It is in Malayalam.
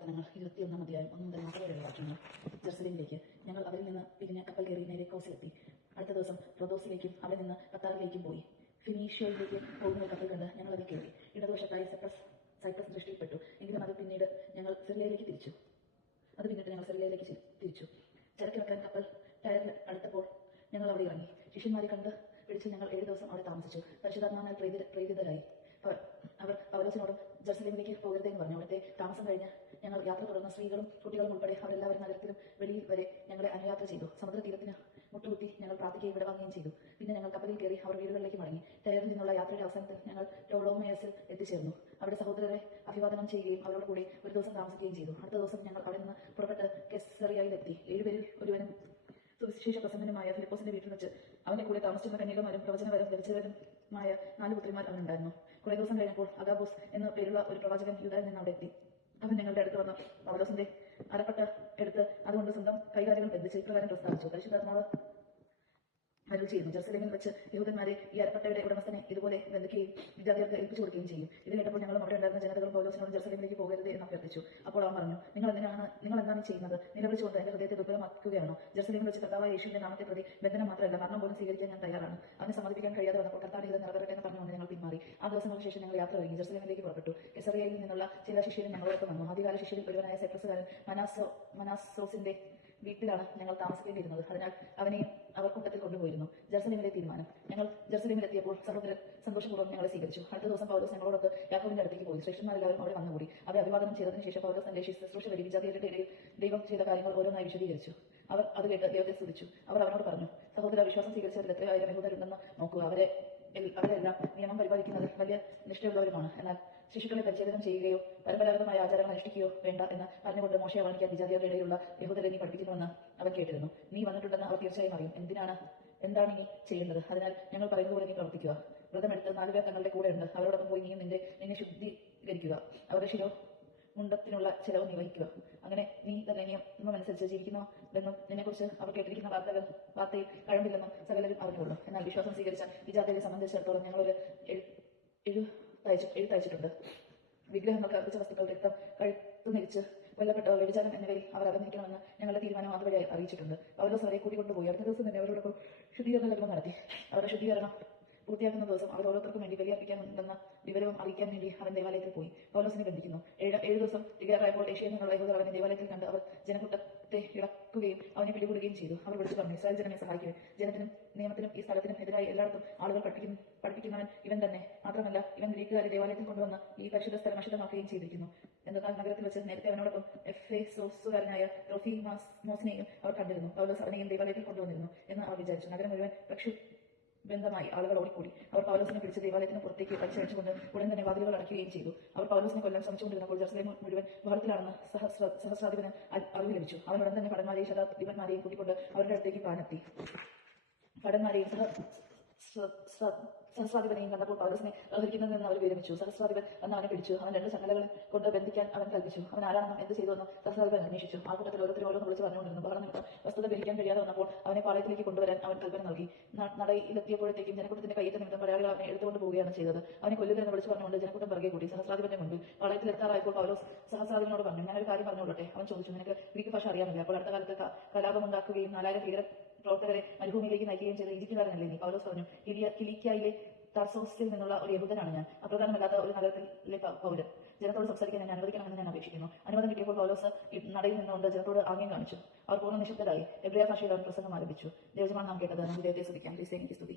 പ്രവർത്തനങ്ങൾ 21 അധ്യായം 1 മുതൽ 4 വരെയുള്ള വാക്യങ്ങൾ. ജെറുസലേമിലേക്ക് ഞങ്ങൾ അവരിൽ നിന്ന് പിരിഞ്ഞ കപ്പൽ കയറി നേരെ കോസിലെത്തി. അടുത്ത ദിവസം റോദോസിലേക്കും അവിടെ നിന്ന് കത്താറിലേക്കും പോയി. ഫിനീഷ്യയിലേക്ക് പോകുന്ന ഒരു കപ്പൽ കണ്ട് ഞങ്ങൾ അതിൽ കയറി. ഇടതുവശത്തായി സൈപ്രസ് ദൃഷ്ടിയിൽപ്പെട്ടു. എങ്കിലും അത് പിന്നീട് ഞങ്ങൾ സിറിയയിലേക്ക് തിരിച്ചു. ചരക്കിറക്കാൻ കപ്പൽ ടയറിൽ അടുത്തപ്പോൾ ഞങ്ങൾ അവിടെ ഇറങ്ങി. ശിഷ്യന്മാരെ കണ്ട് പിടിച്ച് ഞങ്ങൾ 7 ദിവസം അവിടെ താമസിച്ചു. പരിശുദ്ധാത്മാവിനാൽ പ്രേരിതരായി അവർ പൗലോസിനോടും ജെറുസലേമിലേക്ക് പോകരുതെന്ന് പറഞ്ഞു. അവിടുത്തെ താമസം കഴിഞ്ഞ് ഞങ്ങൾ യാത്ര തുടർന്ന് സ്ത്രീകളും കുട്ടികളും ഉൾപ്പെടെ അവരെല്ലാവരും നഗരത്തിലും വെളിയിൽ വരെ ഞങ്ങളെ അനുയാത്ര ചെയ്തു. സമുദ്രതീരത്തിന് മുട്ടുകുത്തി ഞങ്ങൾ പ്രാർത്ഥിക്കുകയും വിടവാങ്ങുകയും ചെയ്തു. പിന്നെ ഞങ്ങൾ കപ്പലിൽ കയറി അവർ വീടുകളിലേക്ക് മടങ്ങി. ടയറിൽ നിന്നുള്ള യാത്രയുടെ അവസാനത്തിൽ ഞങ്ങൾ ടോളോമയസിൽ എത്തിച്ചേർന്നു. അവിടെ സഹോദരരെ അഭിവാദനം ചെയ്യുകയും അവരോട് കൂടി ഒരു ദിവസം താമസിക്കുകയും ചെയ്തു. അടുത്ത ദിവസം ഞങ്ങൾ അവിടെ നിന്ന് പുറപ്പെട്ട് കെസറിയയിലെത്തി. 7 പേരിൽ ഒരുവനും സുവിശേഷ പ്രസംഗനുമായ ഫിലിപ്പോസിന്റെ വീട്ടിൽ വെച്ച് അവന്റെ കൂടെ താമസിച്ചിരുന്ന കന്യകമാരും പ്രവചനവരും ലഭിച്ചവരുമായ 4 പുത്രിമാർ അവനുണ്ടായിരുന്നു. കുറെ ദിവസം കഴിഞ്ഞപ്പോൾ അഗാബോസ് എന്നു പേരുള്ള ഒരു പ്രവാചകൻ യൂദയിൽ നിന്ന് അവിടെ എത്തി. അവൻ ഞങ്ങളുടെ അടുത്ത് വന്ന് പൗലോസിന്റെ അരപ്പട്ട എടുത്ത് അതുകൊണ്ട് സ്വന്തം കൈകാലുകൾ ബന്ധിച്ച് ഇപ്രകാരം പ്രസ്താവിച്ചു: പരിശുദ്ധാത്മാവ് അരുൾ ചെയ്യുന്നു, ജെറുസലേമിൽ വെച്ച് യഹൂദന്മാരെ ഈ അരപ്പട്ടയുടെ ഉടമസ്ഥനെ ഇതുപോലെ ബന്ധിക്കുകയും വിജാതിയർക്ക് ഏൽപ്പിച്ചു കൊടുക്കുകയും ചെയ്യും. ഇത് കേട്ടപ്പോൾ ഞങ്ങളും അവിടെ ഉണ്ടായിരുന്ന ജനതകളും പൗലോസിനോട് ജെറുസലേമിലേക്ക് പോകരുത് എന്ന് അഭ്യർത്ഥിച്ചു. അപ്പോൾ അവൻ പറഞ്ഞു: നിങ്ങൾ എന്താണ് ചെയ്യുന്നത്? നിലവിളിച്ചുകൊണ്ട് എന്റെ ഹൃദയത്തെ ദുർബലമാക്കുകയാണോ? ജെറുസലേമിൽ വെച്ച് കർത്താവായ യേശുവിന്റെ നാമത്തെ പ്രതി ബന്ധനം മാത്രമല്ല, മരണം പോലും സ്വീകരിക്കാൻ ഞാൻ തയ്യാറാണ്. അവനെ സമ്മതിപ്പിക്കാൻ കഴിയാതെ വന്നപ്പോൾ കർത്താവിന്റെ ഹിതം നിറവേറട്ടെ എന്ന് പറഞ്ഞുകൊണ്ട് ഞങ്ങൾ പിന്മാറി. ആ ദിവസങ്ങൾക്ക് ശേഷം ഞങ്ങൾ യാത്ര ഒരുങ്ങി ജെറുസലേമിലേക്ക് പുറപ്പെട്ടു. കെസറിയയിൽ നിന്നുള്ള ചില ശിഷ്യരും ഞങ്ങളോടൊപ്പം വന്നു. ആദ്യകാല ശിഷ്യരിൽ ഒരുവനായ സൈപ്രസുകാരൻ മനാസോസിന്റെ വീട്ടിലാണ് ഞങ്ങൾ താമസിക്കേണ്ടിയിരുന്നത്. അതിനാൽ അവനെയും അവർ കൂട്ടത്തിൽ കൊണ്ടുപോയിരുന്നു. ജെറുസലേമിലെ തീരുമാനം. ഞങ്ങൾ ജെറുസലേമിലെത്തിയപ്പോൾ സഹോദരൻ സന്തോഷപൂർവ്വം ഞങ്ങളെ സ്വീകരിച്ചു. അടുത്ത ദിവസം പൗലോസ് ഞങ്ങളോടൊത്ത് യാക്കോബിന്റെ അടുത്തേക്ക് പോയി. ശ്രേഷ്ഠന്മാരെല്ലാവരും അവിടെ വന്നുകൂടി. അവരെ അഭിവാദനം ചെയ്തതിനു ശേഷം പൗലോസ് തന്റെ ശുശ്രൂഷ വഴി വിജാതിയരുടെ ഇടയിൽ ദൈവം ചെയ്ത കാര്യങ്ങൾ ഓരോന്നായി വിശദീകരിച്ചു. അവർ അത് കേട്ട് ദൈവത്തെ സ്തുതിച്ചു. അവർ അവനോട് പറഞ്ഞു: സഹോദര, വിശ്വാസം സ്വീകരിച്ചവരിൽ എത്രയായിരം യഹൂദരുണ്ടെന്ന് നോക്കുക. അവരെല്ലാം നിയമം പരിപാലിക്കുന്നതിൽ വലിയ നിഷ്ഠയുള്ളവരുമാണ്. എന്നാൽ ശിശുക്കളെ പരിച്ഛേദനം ചെയ്യുകയോ പരമ്പരാഗതമായ ആചാരങ്ങൾ അനുഷ്ഠിക്കുകയോ വേണ്ട എന്ന് പറഞ്ഞുകൊണ്ട് മോശയെ അവഗണിക്കാൻ വിജാതിയരുടെ ഇടയിലുള്ള യഹൂദരെ നീ പഠിപ്പിക്കുന്നുവെന്ന് അവൻ കേട്ടിരുന്നു. നീ വന്നിട്ടുണ്ടെന്ന് അവർ തീർച്ചയായും അറിയും. എന്താണ് നീ ചെയ്യുന്നത്? അതിനാൽ ഞങ്ങൾ പറയുന്നത് പോലെ നീ പ്രവർത്തിക്കുക. വ്രതമെടുത്ത് 4 പേർ തങ്ങളുടെ കൂടെ ഉണ്ട്. അവരോടൊപ്പം പോയി നിന്നെ ശുദ്ധീകരിക്കുക. അവരുടെ മുണ്ടത്തിനുള്ള ചെലവ് നീ വഹിക്കുക. അങ്ങനെ നീ തന്നെ നിയമമനുസരിച്ച് ജീവിക്കുന്നുവെന്നും നിന്നെക്കുറിച്ച് അവർ കേട്ടിരിക്കുന്ന വാർത്തയിൽ കഴമ്പില്ലെന്നും സകലരും അറിഞ്ഞുള്ളൂ. എന്നാൽ വിശ്വാസം സ്വീകരിച്ച വിജാതിയെ സംബന്ധിച്ചിടത്തോളം ഞങ്ങളൊരു എഴുത്തയച്ചിട്ടുണ്ട്. വിഗ്രഹങ്ങൾക്ക് അർപ്പിച്ച വസ്തുക്കൾ, രക്തം, കഴുത്തുനിരിച്ച് കൊല്ലപ്പെട്ടവർ, വ്യഭിചാരം എന്നിവയിൽ അവർ അകന്നിരിക്കണമെന്ന് ഞങ്ങളുടെ തീരുമാനം അതുവഴി അറിയിച്ചിട്ടുണ്ട്. പൗലോസ് അവരെ കൂട്ടിക്കൊണ്ടുപോയി. അടുത്ത ദിവസം തന്നെ അവരോടൊപ്പം ശുദ്ധീകരണ കർമ്മം നടത്തി. അവരുടെ ശുദ്ധീകരണം പൂർത്തിയാക്കുന്ന ദിവസം അവർ ഓരോരുത്തർക്കും വേണ്ടി ബലിയർപ്പിക്കാനുണ്ടെന്ന വിവരവും അറിയിക്കാൻ വേണ്ടി അവൻ ദേവാലയത്തിൽ പോയി. പൗലോസിനെ ബന്ധിക്കുന്നു. 7 ദിവസം തികയാറായപ്പോൾ ഏഷ്യയിൽ നിന്നുള്ള യഹൂദർ അവനെ ദേവാലയത്തിൽ കണ്ട് അവർ ജനക്കൂട്ടത്തെ ഇളക്കുകയും അവനെ പിടികൂടുകയും ചെയ്തു. അവർ വിളിച്ചു പറഞ്ഞു: ഇസ്രായേൽ ജനമെ സഹായിക്കുക. ജനത്തിനും നിയമത്തിനും ഈ സ്ഥലത്തിനും എതിരായി എല്ലായിടത്തും ആളുകൾ പഠിപ്പിക്കുന്നവൻ ഇവൻ തന്നെ. മാത്രമല്ല, ഇവൻ ഗ്രീക്കുകാരെ ദേവാലയത്തിൽ കൊണ്ടുവന്ന് ഈ പരിശുദ്ധ സ്ഥലം അശുദ്ധമാക്കുകയും ചെയ്തിരിക്കുന്നു. എന്നാൽ നഗരത്തിൽ വെച്ച് നേരത്തെ അവനോടൊപ്പം എഫെസോസുകാരനായ ത്രോഫിമോസിനെയും അവർ കണ്ടിരുന്നു. പൗലോസ് അവനെയും ദേവാലയത്തിൽ കൊണ്ടുവന്നിരുന്നു എന്ന് അവർ വിചാരിച്ചു. നഗരം മുഴുവൻ ബന്ധമായി ആളുകൾ ഓടിക്കൂടി. അവർ പൗലോസിനെ പിടിച്ച് ദേവാലയത്തിന് പുറത്തേക്ക് വലിച്ചഴിച്ചുകൊണ്ട് ഉടൻ തന്നെ വാതിലുകൾ അടയ്ക്കുകയും ചെയ്തു. അവർ പൗലോസിനെ കൊല്ലാൻ ശ്രമിച്ചുകൊണ്ടിരുന്നപ്പോൾ ജെറുസലേം മുഴുവൻ ബഹളത്തിലാണെന്ന് സഹസ്രാധിപന് അറിവ് ലഭിച്ചു. അവൻ ഉടൻ തന്നെ ഭടന്മാരെയും ശതാധിപന്മാരെയും കൂട്ടിക്കൊണ്ട് അവരുടെ അടുത്തേക്ക് പാഞ്ഞെത്തി. ഭടന്മാരെയും സഹസ്രാധിപനെയും കണ്ടപ്പോൾ പൗലോസിനെ പ്രഹരിക്കുന്നതിൽ നിന്ന് അവർ വിരമിച്ചു. സഹസ്രാധിപൻ വന്ന് അവനെ പിടിച്ചു. അവൻ 2 ചങ്ങലകൾ കൊണ്ട് ബന്ധിക്കാൻ അവൻ കൽപ്പിച്ചു. അവൻ ആരാണെന്നും എന്ത് ചെയ്തുവെന്നും സഹസ്രാധിപൻ അന്വേഷിച്ചു. ആ കൂട്ടത്തിൽ ഓരോന്ന് വിളിച്ച് പറഞ്ഞുകൊണ്ടിരുന്നു. ബഹളം നിമിത്തം വസ്തുത ഗ്രഹിക്കാൻ കഴിയാതെ വന്നപ്പോൾ അവനെ പാളയത്തിലേക്ക് കൊണ്ടുവരാൻ അവൻ കൽപ്പന നൽകി. നടയിലെത്തിയപ്പോഴത്തേക്കും ജനക്കൂട്ടത്തിന്റെ കയ്യേറ്റ നിമിത്തം പടയാളികൾ അവനെ എടുത്തുകൊണ്ട് പോവുകയാണ് ചെയ്തത്. അവനെ കൊല്ലുക എന്ന് വിളിച്ചു പറഞ്ഞുകൊണ്ട് ജനക്കൂട്ടം പിറകെ കൂടി സഹസ്രാധിപന്റെ മുൻപിൽ. പാളയത്തിലെത്താറായപ്പോൾ പൗലോസ് സഹസ്രാധിപനോട് പറഞ്ഞു: ഞാനൊരു കാര്യം പറഞ്ഞുകൊള്ളട്ടെ. അവൻ ചോദിച്ചു: നിനക്ക് ഗ്രീക്ക് ഭാഷ അറിയാമല്ലോ? അപ്പോൾ അടുത്ത കാലത്ത് കലാപമുണ്ടാക്കുകയും 4000 ഭീകര പ്രവർത്തകരെ മരുഭൂമിയിലേക്ക് നയിക്കുകയും ചെയ്ത ഈജിപ്തുകാരനല്ലേ നീ? പൗലോസ് പറഞ്ഞു: കിലിക്കിയയിലെ തർസോസിൽ നിന്നുള്ള ഒരു യഹൂദനാണ് ഞാൻ, അപ്രധാനമല്ലാത്ത ഒരു നഗരത്തിലെ പൗരൻ. ജനത്തോട് സംസാരിക്കാൻ എന്നെ അനുവദിക്കണമെന്ന് ഞാൻ അപേക്ഷിക്കുന്നു. അനുവാദം കിട്ടിയപ്പോൾ പൗലോസ് നടയിൽ നിന്നുകൊണ്ട് ജനത്തോട് ആംഗ്യം കാണിച്ചു. അവർ പൂർണ്ണ നിശബ്ദരായി. എബ്രായ ഭാഷയിൽ അവൻ പ്രസംഗം ആരംഭിച്ചു. ദൈവജനമാണ് നാം കേട്ടത്. നമുക്ക് ദൈവത്തെ സ്തുതിക്കാം. ദൈവത്തെ സ്തുതി.